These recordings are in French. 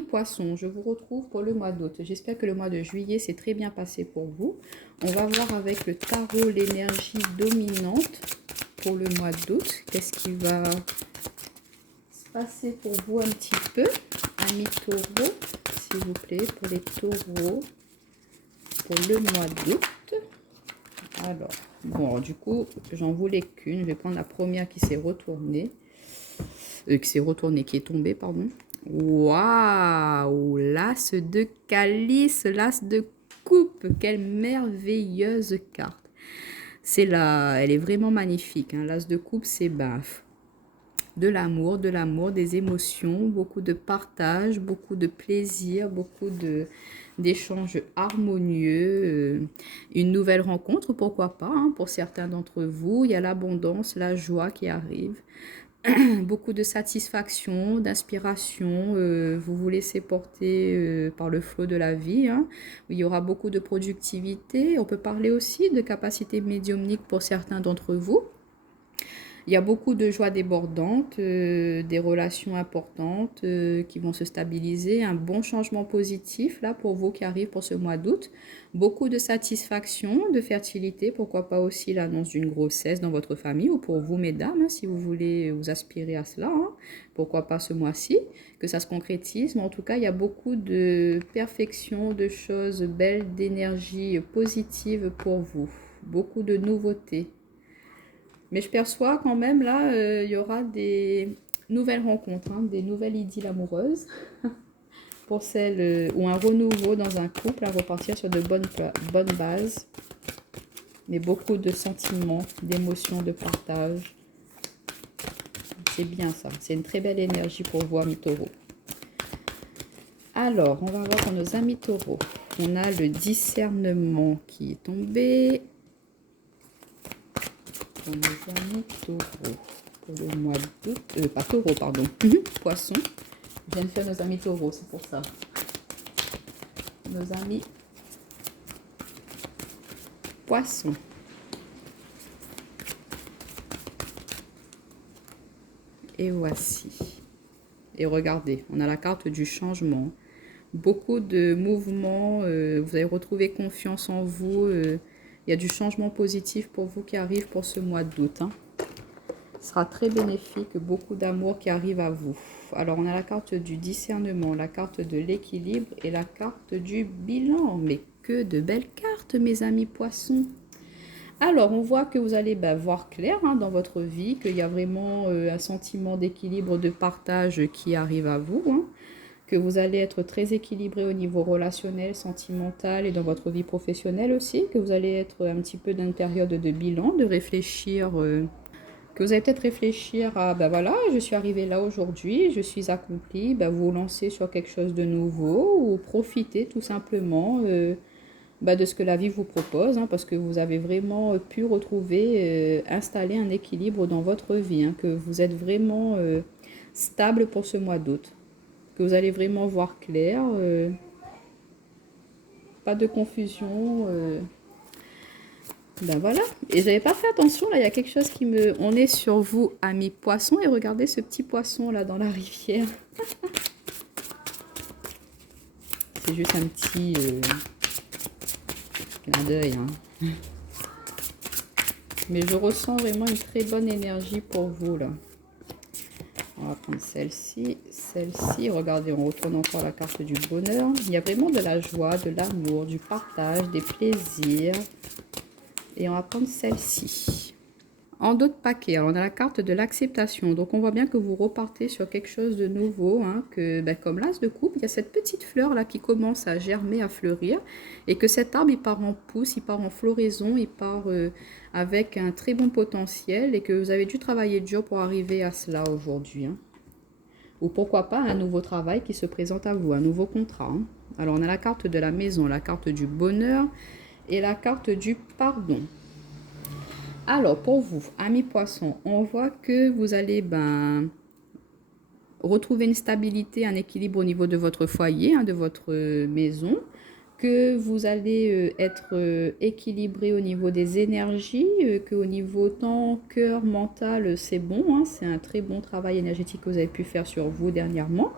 Poisson, je vous retrouve pour le mois d'août. J'espère que le mois de juillet s'est très bien passé pour vous. On va voir avec le tarot l'énergie dominante pour le mois d'août. Qu'est-ce qui va se passer pour vous un petit peu, amis taureaux, s'il vous plaît, pour les taureaux, pour le mois d'août. Alors, bon, du coup, j'en voulais qu'une. Je vais prendre la première qui s'est retournée. Qui est tombée, pardon. Waouh, l'as de calice, l'as de coupe, quelle merveilleuse carte. Elle est vraiment magnifique. Hein. L'as de coupe, c'est de l'amour, des émotions, beaucoup de partage, beaucoup de plaisir, beaucoup d'échanges harmonieux, une nouvelle rencontre, pourquoi pas, hein, pour certains d'entre vous. Il y a l'abondance, la joie qui arrive. Beaucoup de satisfaction, d'inspiration, vous vous laissez porter par le flot de la vie, hein. Il y aura beaucoup de productivité. On peut parler aussi de capacité médiumnique pour certains d'entre vous. Il y a beaucoup de joie débordante, des relations importantes qui vont se stabiliser, un bon changement positif là pour vous qui arrive pour ce mois d'août. Beaucoup de satisfaction, de fertilité, pourquoi pas aussi l'annonce d'une grossesse dans votre famille ou pour vous mesdames, hein, si vous voulez vous aspirer à cela, hein, pourquoi pas ce mois-ci, que ça se concrétise. Mais en tout cas, il y a beaucoup de perfection, de choses belles, d'énergie positive pour vous, beaucoup de nouveautés. Mais je perçois quand même, là, il y aura des nouvelles rencontres, hein, des nouvelles idylles amoureuses pour celles ou un renouveau dans un couple à repartir sur de bonnes bases. Mais beaucoup de sentiments, d'émotions, de partage. C'est bien ça. C'est une très belle énergie pour vous, amis taureaux. Alors, on va voir pour nos amis taureaux. On a le discernement qui est tombé. Pour nos amis taureaux, pour le mois d'août, pas taureau, pardon, poisson. Je viens de faire nos amis taureaux, c'est pour ça. Nos amis poissons. Et voici. Et regardez, on a la carte du changement. Beaucoup de mouvements, vous allez retrouver confiance en vous. Il y a du changement positif pour vous qui arrive pour ce mois d'août, hein. Ce sera très bénéfique, beaucoup d'amour qui arrive à vous. Alors, on a la carte du discernement, la carte de l'équilibre et la carte du bilan. Mais que de belles cartes, mes amis poissons. Alors, on voit que vous allez voir clair, hein, dans votre vie, qu'il y a vraiment un sentiment d'équilibre, de partage qui arrive à vous, hein, que vous allez être très équilibré au niveau relationnel, sentimental et dans votre vie professionnelle aussi, que vous allez être un petit peu dans une période de bilan, de réfléchir... que vous allez peut-être réfléchir à, voilà, je suis arrivée là aujourd'hui, je suis accomplie, vous lancer sur quelque chose de nouveau ou profiter tout simplement de ce que la vie vous propose, hein, parce que vous avez vraiment pu retrouver, installer un équilibre dans votre vie, hein, que vous êtes vraiment stable pour ce mois d'août, que vous allez vraiment voir clair, pas de confusion. Voilà, et j'avais pas fait attention, là il y a quelque chose qui me... On est sur vous, amis poissons, et regardez ce petit poisson là dans la rivière. C'est juste un petit clin d'œil, hein. Mais je ressens vraiment une très bonne énergie pour vous là. On va prendre celle-ci, regardez, on retourne encore la carte du bonheur. Il y a vraiment de la joie, de l'amour, du partage, des plaisirs. Et on va prendre celle-ci. En d'autres paquets, alors on a la carte de l'acceptation. Donc on voit bien que vous repartez sur quelque chose de nouveau, hein, que comme l'as de coupe, il y a cette petite fleur là qui commence à germer, à fleurir. Et que cet arbre, il part en pousse, il part en floraison, il part avec un très bon potentiel. Et que vous avez dû travailler dur pour arriver à cela aujourd'hui, hein. Ou pourquoi pas un nouveau travail qui se présente à vous, un nouveau contrat, hein. Alors on a la carte de la maison, la carte du bonheur et la carte du pardon. Alors, pour vous, amis poissons, on voit que vous allez retrouver une stabilité, un équilibre au niveau de votre foyer, hein, de votre maison, que vous allez être équilibré au niveau des énergies, qu'au niveau temps, cœur, mental, c'est bon, hein, c'est un très bon travail énergétique que vous avez pu faire sur vous dernièrement.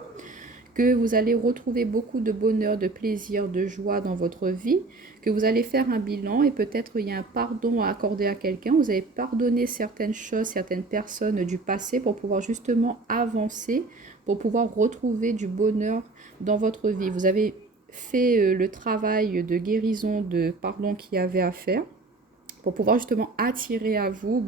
que vous allez retrouver beaucoup de bonheur, de plaisir, de joie dans votre vie, que vous allez faire un bilan et peut-être il y a un pardon à accorder à quelqu'un. Vous avez pardonné certaines choses, certaines personnes du passé pour pouvoir justement avancer, pour pouvoir retrouver du bonheur dans votre vie. Vous avez fait le travail de guérison, de pardon qu'il y avait à faire pour pouvoir justement attirer à vous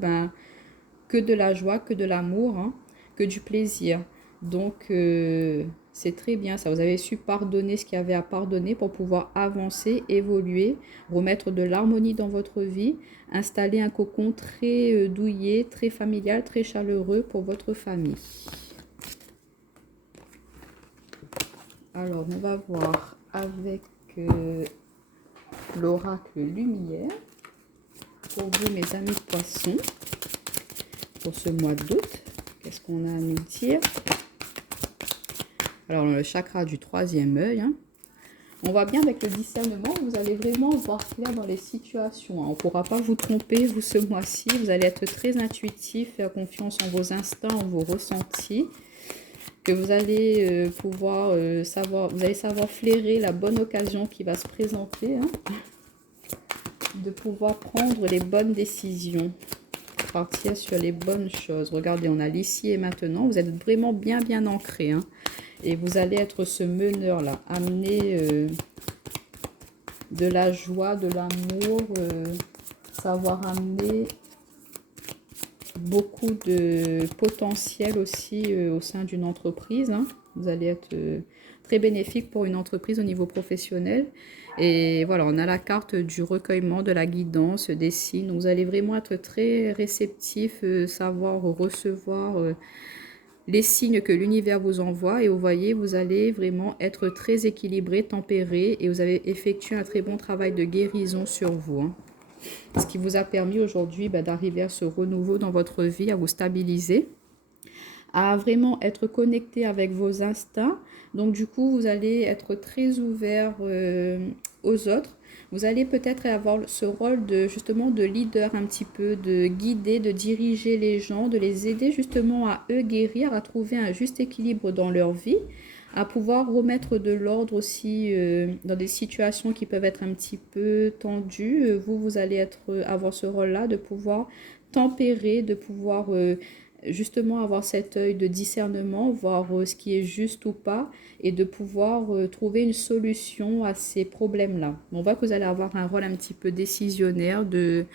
que de la joie, que de l'amour, hein, que du plaisir. Donc, c'est très bien ça. Vous avez su pardonner ce qu'il y avait à pardonner pour pouvoir avancer, évoluer, remettre de l'harmonie dans votre vie, installer un cocon très douillet, très familial, très chaleureux pour votre famille. Alors, on va voir avec l'oracle lumière pour vous, mes amis poissons, pour ce mois d'août. Qu'est-ce qu'on a à nous dire? Alors, le chakra du troisième œil, hein. On voit bien avec le discernement, vous allez vraiment voir clair dans les situations. On ne pourra pas vous tromper, vous, ce mois-ci. Vous allez être très intuitif, faire confiance en vos instincts, en vos ressentis. Que vous allez pouvoir savoir, vous allez savoir flairer la bonne occasion qui va se présenter, hein, de pouvoir prendre les bonnes décisions, partir sur les bonnes choses. Regardez, on a l'ici et maintenant. Vous êtes vraiment bien ancré, hein. Et vous allez être ce meneur-là, amener de la joie, de l'amour, savoir amener beaucoup de potentiel aussi au sein d'une entreprise, hein. Vous allez être très bénéfique pour une entreprise au niveau professionnel. Et voilà, on a la carte du recueillement, de la guidance, des signes. Donc, vous allez vraiment être très réceptif, savoir recevoir les signes que l'univers vous envoie. Et vous voyez, vous allez vraiment être très équilibré, tempéré. Et vous avez effectué un très bon travail de guérison sur vous, hein. Ce qui vous a permis aujourd'hui d'arriver à ce renouveau dans votre vie, à vous stabiliser, à vraiment être connecté avec vos instincts. Donc du coup, vous allez être très ouvert aux autres. Vous allez peut-être avoir ce rôle de justement de leader un petit peu, de guider, de diriger les gens, de les aider justement à eux guérir, à trouver un juste équilibre dans leur vie, à pouvoir remettre de l'ordre aussi dans des situations qui peuvent être un petit peu tendues. Vous allez avoir ce rôle-là de pouvoir tempérer, de pouvoir justement avoir cet œil de discernement, voir ce qui est juste ou pas, et de pouvoir trouver une solution à ces problèmes-là. On voit que vous allez avoir un rôle un petit peu décisionnaire, de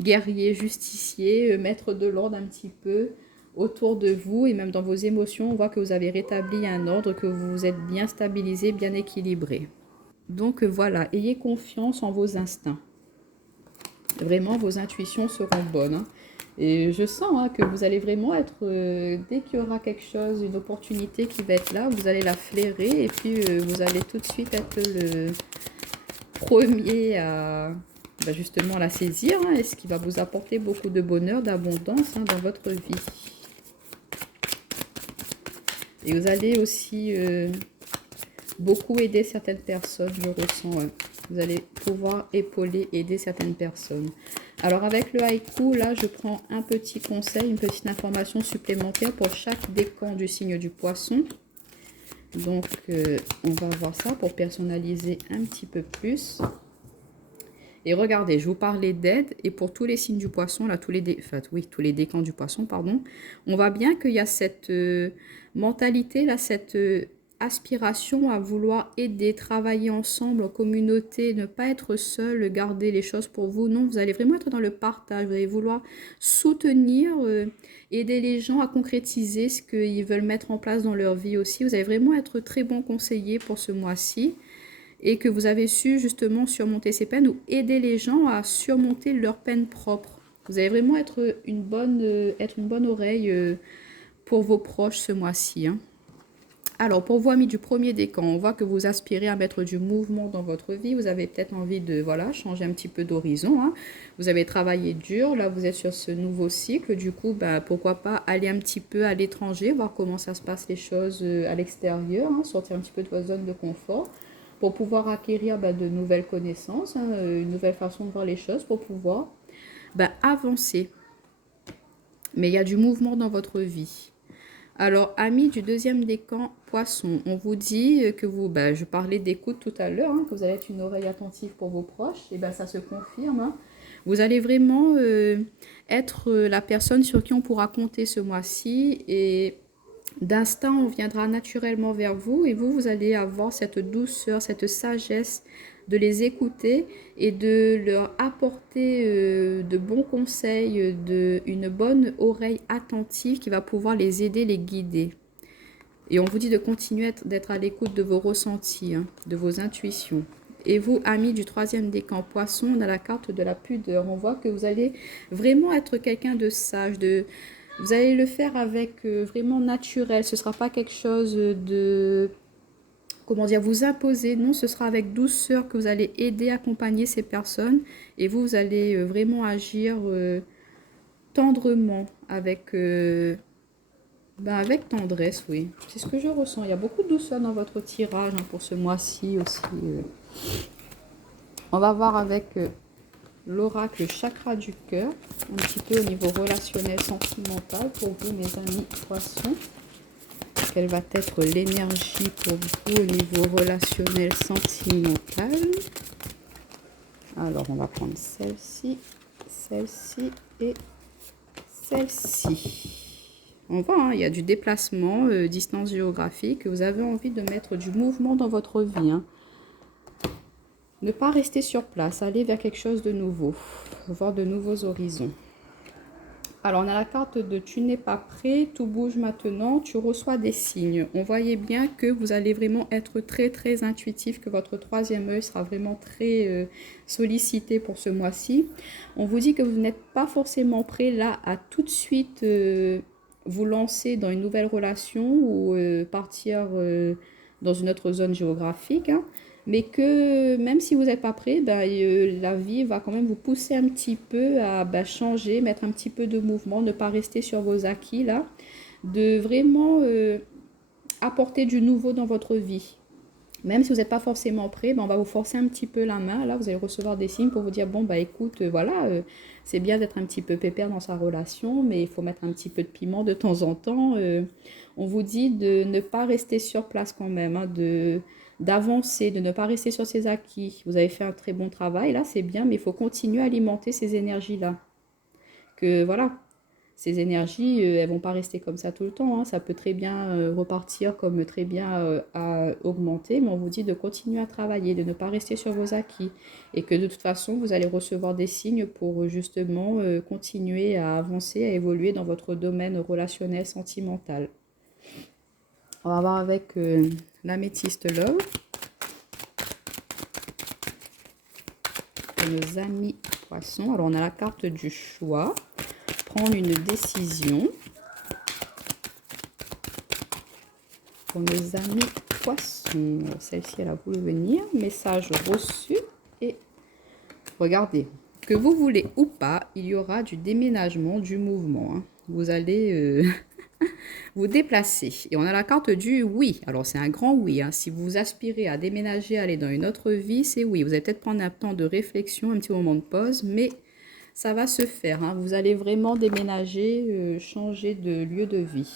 guerrier, justicier, mettre de l'ordre un petit peu autour de vous et même dans vos émotions. On voit que vous avez rétabli un ordre, que vous vous êtes bien stabilisé, bien équilibré. Donc voilà, ayez confiance en vos instincts. Vraiment, vos intuitions seront bonnes, hein. Et je sens, hein, que vous allez vraiment être, dès qu'il y aura quelque chose, une opportunité qui va être là, vous allez la flairer et puis vous allez tout de suite être le premier à justement la saisir, hein, et ce qui va vous apporter beaucoup de bonheur, d'abondance, hein, dans votre vie. Et vous allez aussi beaucoup aider certaines personnes, je ressens. Ouais. Vous allez pouvoir épauler, aider certaines personnes. Alors avec le haïku, là, je prends un petit conseil, une petite information supplémentaire pour chaque décan du signe du poisson. Donc, on va voir ça pour personnaliser un petit peu plus. Et regardez, je vous parlais d'aide, et pour tous les signes du poisson, là, tous les décans du poisson, pardon, on voit bien qu'il y a cette mentalité, là, cette aspiration à vouloir aider, travailler ensemble en communauté, ne pas être seul, garder les choses pour vous. Non, vous allez vraiment être dans le partage, vous allez vouloir soutenir, aider les gens à concrétiser ce qu'ils veulent mettre en place dans leur vie aussi. Vous allez vraiment être très bon conseiller pour ce mois-ci, et que vous avez su justement surmonter ces peines ou aider les gens à surmonter leurs peines propres. Vous allez vraiment être une bonne oreille pour vos proches ce mois-ci, hein. Alors, pour vous, amis du premier décan, on voit que vous aspirez à mettre du mouvement dans votre vie. Vous avez peut-être envie de changer un petit peu d'horizon, hein. Vous avez travaillé dur, là vous êtes sur ce nouveau cycle. Du coup, pourquoi pas aller un petit peu à l'étranger, voir comment ça se passe les choses à l'extérieur, hein, sortir un petit peu de votre zone de confort, pour pouvoir acquérir de nouvelles connaissances, hein, une nouvelle façon de voir les choses, pour pouvoir avancer. Mais il y a du mouvement dans votre vie. Alors, amis du deuxième décan poisson, on vous dit que vous, je parlais d'écoute tout à l'heure, hein, que vous allez être une oreille attentive pour vos proches, et ben ça se confirme. Hein. Vous allez vraiment être la personne sur qui on pourra compter ce mois-ci et d'instinct, on viendra naturellement vers vous et vous allez avoir cette douceur, cette sagesse de les écouter et de leur apporter de bons conseils, une bonne oreille attentive qui va pouvoir les aider, les guider. Et on vous dit de continuer d'être à l'écoute de vos ressentis, hein, de vos intuitions. Et vous, amis du troisième décan poisson, on a la carte de la pudeur. On voit que vous allez vraiment être quelqu'un de sage, vous allez le faire avec vraiment naturel. Ce ne sera pas quelque chose de, comment dire, vous imposer. Non, ce sera avec douceur que vous allez aider, accompagner ces personnes. Et vous allez vraiment agir tendrement, avec tendresse, oui. C'est ce que je ressens. Il y a beaucoup de douceur dans votre tirage hein, pour ce mois-ci aussi. On va voir avec l'oracle chakra du cœur, un petit peu au niveau relationnel, sentimental pour vous, mes amis poissons. Quelle va être l'énergie pour vous au niveau relationnel, sentimental? Alors, on va prendre celle-ci, celle-ci et celle-ci. On voit, hein, il y a du déplacement, distance géographique. Vous avez envie de mettre du mouvement dans votre vie. Hein. Ne pas rester sur place, aller vers quelque chose de nouveau, voir de nouveaux horizons. Alors, on a la carte de tu n'es pas prêt, tout bouge maintenant, tu reçois des signes. On voyait bien que vous allez vraiment être très, très intuitif, que votre troisième œil sera vraiment très sollicité pour ce mois-ci. On vous dit que vous n'êtes pas forcément prêt là à tout de suite vous lancer dans une nouvelle relation ou partir dans une autre zone géographique. Hein. Mais que même si vous n'êtes pas prêt, la vie va quand même vous pousser un petit peu à changer, mettre un petit peu de mouvement, ne pas rester sur vos acquis là, de vraiment apporter du nouveau dans votre vie. Même si vous n'êtes pas forcément prêt, on va vous forcer un petit peu la main. Là, vous allez recevoir des signes pour vous dire, bon, écoute, voilà, c'est bien d'être un petit peu pépère dans sa relation, mais il faut mettre un petit peu de piment de temps en temps. On vous dit de ne pas rester sur place quand même, hein, d'avancer, de ne pas rester sur ses acquis. Vous avez fait un très bon travail, là, c'est bien, mais il faut continuer à alimenter ces énergies-là. Que voilà, ces énergies, elles vont pas rester comme ça tout le temps. Hein. Ça peut très bien repartir comme très bien à augmenter, mais on vous dit de continuer à travailler, de ne pas rester sur vos acquis. Et que de toute façon, vous allez recevoir des signes pour justement continuer à avancer, à évoluer dans votre domaine relationnel, sentimental. On va voir avec l'améthyste love. Pour nos amis poissons. Alors, on a la carte du choix. Prendre une décision. Pour nos amis poissons. Celle-ci, elle a voulu venir. Message reçu. Et regardez. Que vous voulez ou pas, il y aura du déménagement, du mouvement. Hein. Vous allez vous déplacer. Et on a la carte du oui. Alors, c'est un grand oui. Hein. Si vous aspirez à déménager, aller dans une autre vie, c'est oui. Vous allez peut-être prendre un temps de réflexion, un petit moment de pause, mais ça va se faire. Hein. Vous allez vraiment déménager, changer de lieu de vie.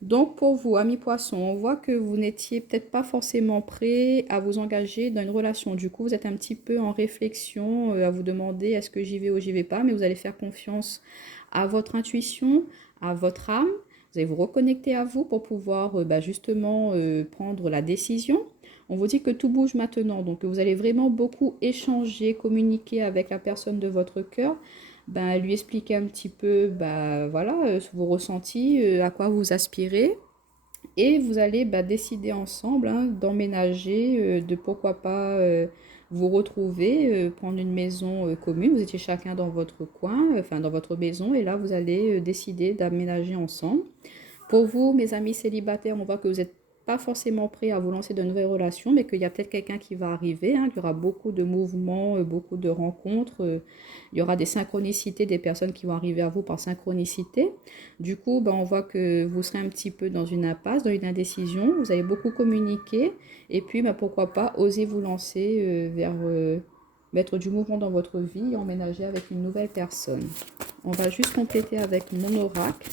Donc, pour vous, amis poissons, on voit que vous n'étiez peut-être pas forcément prêt à vous engager dans une relation. Du coup, vous êtes un petit peu en réflexion, à vous demander est-ce que j'y vais ou j'y vais pas, mais vous allez faire confiance à votre intuition, à votre âme. Vous allez vous reconnecter à vous pour pouvoir justement prendre la décision. On vous dit que tout bouge maintenant, donc vous allez vraiment beaucoup échanger, communiquer avec la personne de votre cœur. Lui expliquer un petit peu voilà, vos ressentis, à quoi vous aspirez. Et vous allez décider ensemble hein, d'emménager, de pourquoi pas vous retrouver, prendre une maison commune. Vous étiez chacun dans votre coin, enfin dans votre maison, et là vous allez décider d'aménager ensemble. Pour vous, mes amis célibataires, on voit que vous n'êtes pas forcément prêts à vous lancer de nouvelles relations, mais qu'il y a peut-être quelqu'un qui va arriver. Hein, il y aura beaucoup de mouvements, beaucoup de rencontres. Il y aura des synchronicités, des personnes qui vont arriver à vous par synchronicité. Du coup, on voit que vous serez un petit peu dans une impasse, dans une indécision. Vous allez beaucoup communiquer. Et puis, pourquoi pas, oser vous lancer vers mettre du mouvement dans votre vie et emménager avec une nouvelle personne. On va juste compléter avec mon oracle.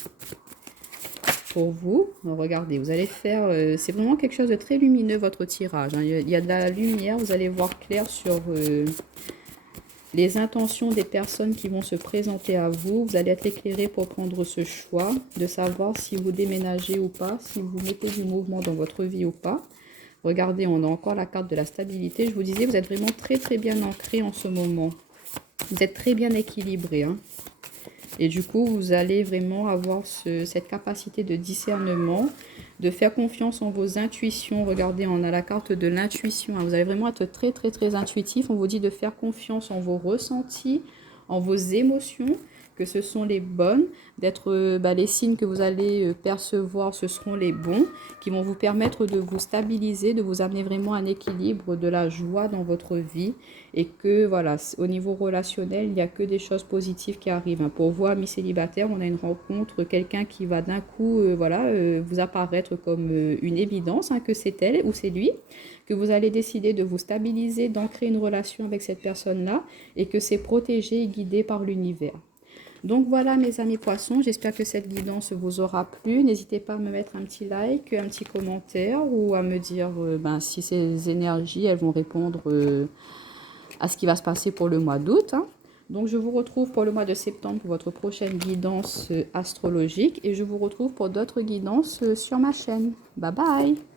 pour vous. Regardez, vous allez faire... c'est vraiment quelque chose de très lumineux, votre tirage. Hein. Il y a de la lumière, vous allez voir clair sur les intentions des personnes qui vont se présenter à vous. Vous allez être éclairé pour prendre ce choix, de savoir si vous déménagez ou pas, si vous mettez du mouvement dans votre vie ou pas. Regardez, on a encore la carte de la stabilité. Je vous disais, vous êtes vraiment très très bien ancré en ce moment. Vous êtes très bien équilibré. Hein. Et du coup, vous allez vraiment avoir cette capacité de discernement, de faire confiance en vos intuitions. Regardez, on a la carte de l'intuition. Hein. Vous allez vraiment être très très très intuitif. On vous dit de faire confiance en vos ressentis, en vos émotions, que ce sont les bonnes, d'être les signes que vous allez percevoir, ce seront les bons, qui vont vous permettre de vous stabiliser, de vous amener vraiment un équilibre, de la joie dans votre vie, et que voilà, au niveau relationnel, il n'y a que des choses positives qui arrivent. Hein. Pour vous, amis célibataires, on a une rencontre, quelqu'un qui va d'un coup vous apparaître comme une évidence, hein, que c'est elle ou c'est lui, que vous allez décider de vous stabiliser, d'ancrer une relation avec cette personne-là, et que c'est protégé et guidé par l'univers. Donc voilà mes amis poissons, j'espère que cette guidance vous aura plu. N'hésitez pas à me mettre un petit like, un petit commentaire ou à me dire si ces énergies elles vont répondre à ce qui va se passer pour le mois d'août. Hein. Donc je vous retrouve pour le mois de septembre pour votre prochaine guidance astrologique et je vous retrouve pour d'autres guidances sur ma chaîne. Bye bye!